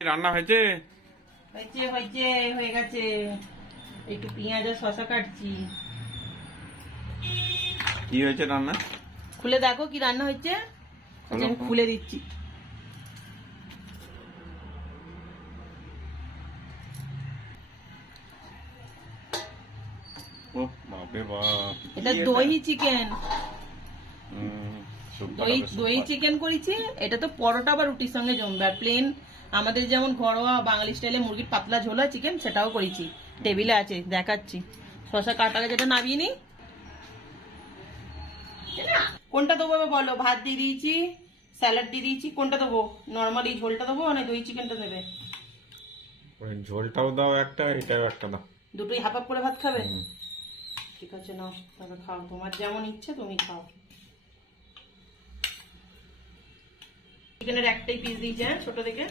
রান্না হয়েছে? হয়েছে হয়েছে হয়ে গেছে। একটু পেঁয়াজ আর শসা কাটছি। কি হয়েছে রান্না? খুলে দেখো কি রান্না হয়েছে। খোলো, আমি খোলো। খুলে দিচ্ছি। ও বাপরে বাপ, এটা দহি চিকেন। দই দই চিকেন। চিকেন করেছি। এটা তো পরোটা বা রুটির সঙ্গে জমবে। আর প্লেন আমাদের যেমন ঘরোয়া বাঙালি স্টাইলে মুরগির পাতলা ঝোলা চিকেন সেটাও করেছি। টেবিলে আছে দেখাচ্ছি। শসা কাটাকে যেটা নামিয়ে নি। কোনটা দেবো এবার বলো? ভাত দিয়ে দিয়েছি, স্যালাড দিয়ে দিয়েছি। কোনটা দেবো? নর্মালি ঝোলটা দেবো না দই চিকেনটা দেবে? ওই ঝোলটাও দাও একটা, এটাও একটা দাও। দুটোই হাফ হাফ করে ভাত খাবে? হুম। ঠিক আছে নাও, তবে খাও, তোমার যেমন ইচ্ছে তুমি খাও। চিকেনের একটাই পিস দিয়েছে, হ্যাঁ, ছোট থেকে।